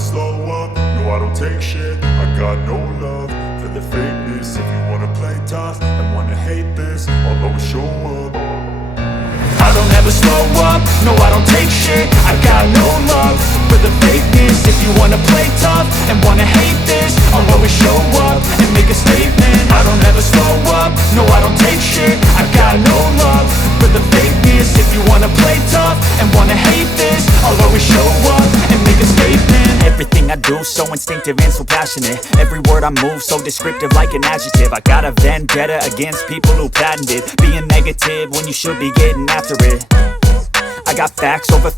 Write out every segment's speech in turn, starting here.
slow up, no I don't take shit. I got no love for the fakeness. If you wanna play tough and wanna hate this, I'll always show up. I don't ever slow up, no I don't take shit. I got no love for the fakeness. If you wanna play tough and wanna hate this, I'll always show up and make a statement. I don't ever slow up, no I don't take shit. I got no love for the fakeness. If you wanna play tough and wanna hate this, I'll always show up and make a statement. Everything I do so instinctive and so passionate. Every word I move so descriptive like an adjective. I got a vendetta against people who patented being negative when you should be getting after it. I got facts over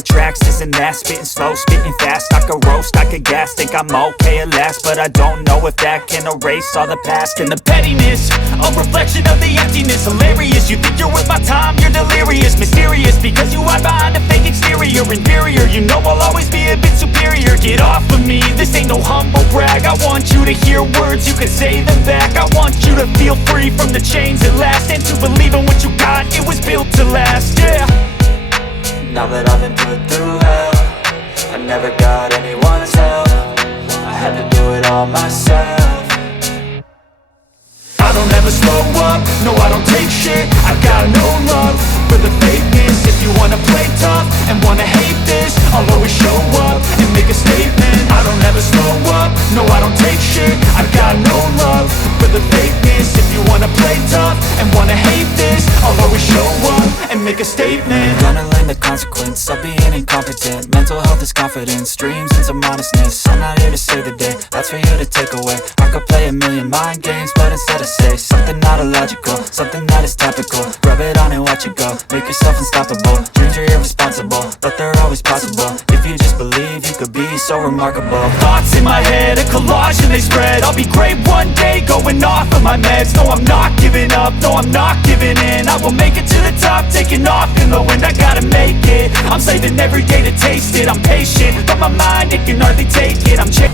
tracks, this and that. Spitting slow, spitting fast. I could roast, I could gas. Think I'm okay at last, but I don't know if that can erase all the past. And the pettiness, a reflection of the emptiness. Hilarious, you think you're worth my time, you're delirious. Mysterious, because you hide behind a fake exterior. Inferior, you know I'll always be a bit superior. Get off of me, this ain't no humble brag. I want you to hear words, you can say them back. I want you to feel free from the chains at last, and to believe in what you got, it was built to last, yeah. Now that I've been put through hell, I never got anyone's help. I had to do it all myself. I don't ever slow up, no I don't take shit. I got no love for the fakeness. If you wanna play tough and wanna hate this, I'll always show up and make a statement. I don't ever slow up, no I don't take shit. I got no love for the fakeness. If you wanna play tough and wanna hate this, I'll always show up and make a statement. Gonna learn the consequence of being incompetent. Mental health is confidence, dreams and some honestness. I'm not here to save the day, that's for you to take away. I could play a million mind games, but instead I say something not illogical, something that is topical. Rub it on and watch it go, make yourself unstoppable. Dreams are irresponsible, but they're always possible. If you just believe, you could be so remarkable. Thoughts in my head, a collage and they spread. I'll be great one day, going off of my meds. No, I'm not giving up, no, I'm not giving in. I will make it to the top, taking off in the wind. I gotta make it, I'm saving every day to taste it. I'm patient, but my mind, it can hardly take it. I'm chasing